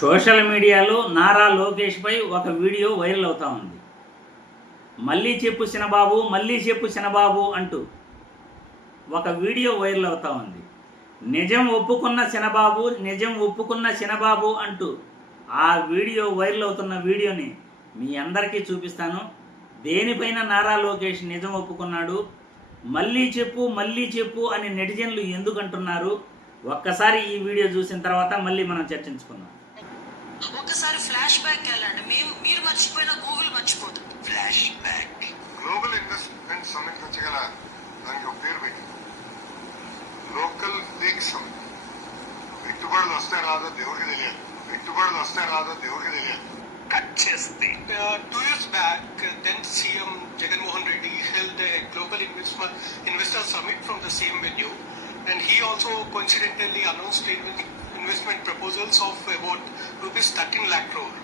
Social మీడియాలో నారా లోకేష్పై ఒక video viral అవుతా ఉంది. మళ్ళీ చెప్పు సినబాబు మళ్ళీ చెప్పు సినబాబు అంటూ ఒక వీడియో వైరల్ అవుతా ఉంది. నిజం ఒప్పుకున్న సినబాబు నిజం ఒప్పుకున్న సినబాబు అంటూ ఆ వీడియో వైరల్ అవుతున్న వీడియోని మీ అందరికీ చూపిస్తాను. దేనిపైన నారా లోకేష్ నిజం ఒప్పుకున్నాడు? మళ్ళీ చెప్పు మళ్ళీ చెప్పు అని నెటిజన్లు ఎందుకంటున్నారు? ఒక్కసారి ఈ వీడియో చూసిన తర్వాత మళ్ళీ మనం చర్చించుకుందాం. ఒక్కసారి ఫ్లాష్ బ్యాక్ వెళ్ళండి మేము మీరు మర్చిపోయిన గూగుల్ మర్చిపోదు flash back global investment summit నుంచి గల దానికి ఒక పేరు పెట్టింది లోకల్ లీగ్ సమిట్ పెట్టుబడులు వస్తే రాదో దేవుడికి తెలియాలి పెట్టుబడులు వస్తే రాదో దేవుడికి తెలియాలి కట్ చేస్తే Uh, two years back, uh, then CM Jagan Mohan Reddy held a global investment investor summit from the same venue, and he also coincidentally announced inve- investment proposals of about rupees 13 lakh crore.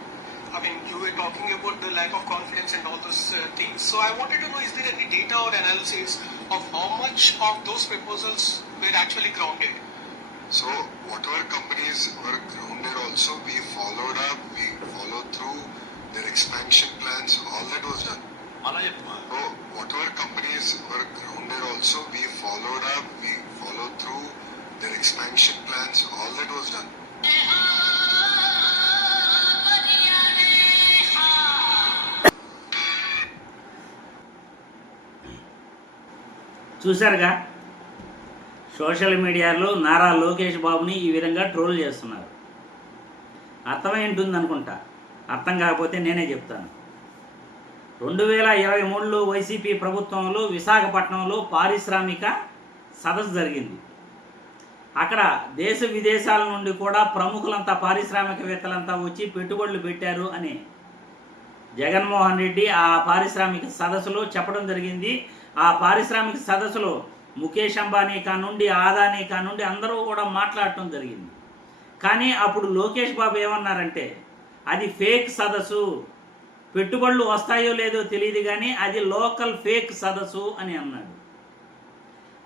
I mean, you were talking about the lack of confidence and all those uh, things. So I wanted to know, is there any data or analysis of how much of those proposals were actually grounded? So whatever companies were grounded also, we followed up, we followed through their expansion plans, చూశారుగా? Social మీడియాలో నారా లోకేష్ బాబుని ఈ విధంగా troll చేస్తున్నారు. అర్థమై ఉంటుంది అనుకుంటా అర్థం కాకపోతే నేనే చెప్తాను. రెండు వేల ఇరవై మూడులో వైసీపీ ప్రభుత్వంలో విశాఖపట్నంలో పారిశ్రామిక సదస్సు జరిగింది. అక్కడ దేశ విదేశాల నుండి కూడా ప్రముఖులంతా పారిశ్రామికవేత్తలంతా వచ్చి పెట్టుబడులు పెట్టారు అని జగన్మోహన్ రెడ్డి ఆ పారిశ్రామిక సదస్సులో చెప్పడం జరిగింది. ఆ పారిశ్రామిక సదస్సులో ముఖేష్ అంబానీ కానుండి ఆదానీ కానుండి అందరూ కూడా మాట్లాడటం జరిగింది. కానీ అప్పుడు లోకేష్ బాబు ఏమన్నారంటే అది ఫేక్ సదస్సు పెట్టుబడులు వస్తాయో లేదో తెలియదు కానీ అది లోకల్ ఫేక్ సదస్సు అని అన్నాడు.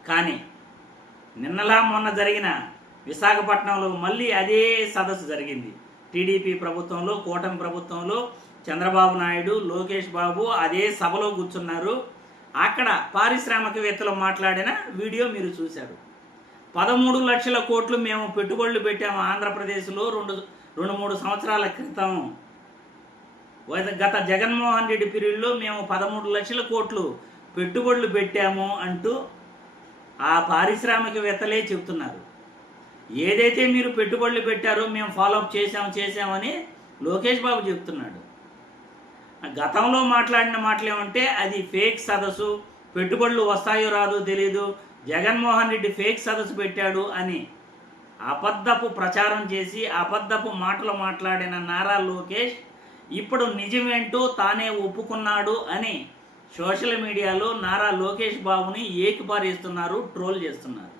కానీ నిన్నలా మొన్న జరిగిన విశాఖపట్నంలో మళ్ళీ అదే సదస్సు జరిగింది. టీడీపీ ప్రభుత్వంలో కూటమి ప్రభుత్వంలో చంద్రబాబు నాయుడు లోకేష్ బాబు అదే సభలో కూర్చున్నారు. అక్కడ పారిశ్రామికవేత్తలు మాట్లాడిన వీడియో మీరు చూశారు. పదమూడు లక్షల కోట్లు మేము పెట్టుబడులు పెట్టాము ఆంధ్రప్రదేశ్లో రెండు రెండు మూడు సంవత్సరాల క్రితం. గత జగన్మోహన్ రెడ్డి పీరియడ్లో మేము పదమూడు లక్షల కోట్లు పెట్టుబడులు పెట్టాము అంటూ ఆ పారిశ్రామికవేత్తలే చెబుతున్నారు. ఏదైతే మీరు పెట్టుబడులు పెట్టారో మేము ఫాలోఅప్ చేసాము చేశామని లోకేష్ బాబు చెప్తున్నాడు గతంలో మాట్లాడిన మాటలు ఏమంటే అది ఫేక్ సదస్సు పెట్టుబడులు వస్తాయో రాదో తెలియదు జగన్మోహన్ రెడ్డి ఫేక్ సదస్సు పెట్టాడు అని అబద్ధపు ప్రచారం చేసి అబద్ధపు మాటలు మాట్లాడిన నారా లోకేష్ ఇప్పుడు నిజమేంటో తానే ఒప్పుకున్నాడు అని సోషల్ మీడియాలో నారా లోకేష్ బాబుని ఏకిపారేస్తున్నారు ట్రోల్ చేస్తున్నారు.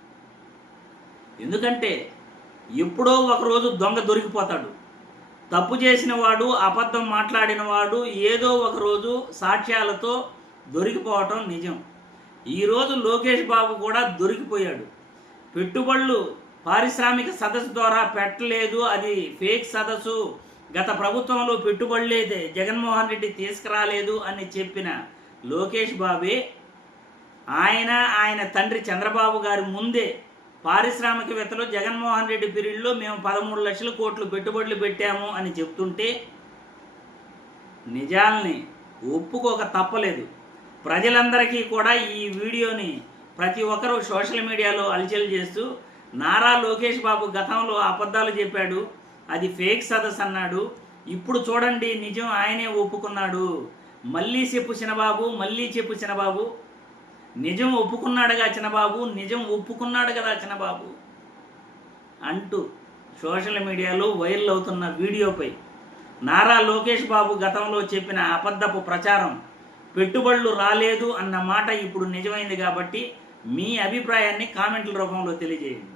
ఎందుకంటే ఎప్పుడో ఒకరోజు దొంగ దొరికిపోతాడు. తప్పు చేసిన వాడు అబద్ధం మాట్లాడిన వాడు ఏదో ఒకరోజు సాక్ష్యాలతో దొరికిపోవటం నిజం. ఈరోజు లోకేష్ బాబు కూడా దొరికిపోయాడు. పెట్టుబడులు పారిశ్రామిక సదస్సు ద్వారా పెట్టలేదు అది ఫేక్ సదస్సు. గత ప్రభుత్వంలో పెట్టుబడులేదే జగన్మోహన్ రెడ్డి తీసుకురాలేదు అని చెప్పిన లోకేష్ బాబే ఆయన ఆయన తండ్రి చంద్రబాబు గారి ముందే పారిశ్రామికవేత్తలు జగన్మోహన్ రెడ్డి పీరియడ్లో మేము పదమూడు లక్షల కోట్లు పెట్టుబడులు పెట్టాము అని చెప్తుంటే నిజాల్ని ఒప్పుకోక తప్పలేదు. ప్రజలందరికీ కూడా ఈ వీడియోని ప్రతి ఒక్కరూ సోషల్ మీడియాలో అలచలు చేస్తూ నారా లోకేష్ బాబు గతంలో అబద్ధాలు చెప్పాడు అది ఫేక్ సదస్సు అన్నాడు ఇప్పుడు చూడండి నిజం ఆయనే ఒప్పుకున్నాడు. మళ్ళీ చెప్పు చిన్నబాబు మళ్ళీ చెప్పు చిన్నబాబు. నిజం ఒప్పుకున్నాడుగా చిన్నబాబు నిజం ఒప్పుకున్నాడు కదా చిన్నబాబు అంటూ సోషల్ మీడియాలో వైరల్ అవుతున్న వీడియోపై నారా లోకేష్ బాబు గతంలో చెప్పిన అబద్ధపు ప్రచారం పెట్టుబడులు రాలేదు అన్న మాట ఇప్పుడు నిజమైంది కాబట్టి మీ అభిప్రాయాన్ని కామెంట్ల రూపంలో తెలియజేయండి.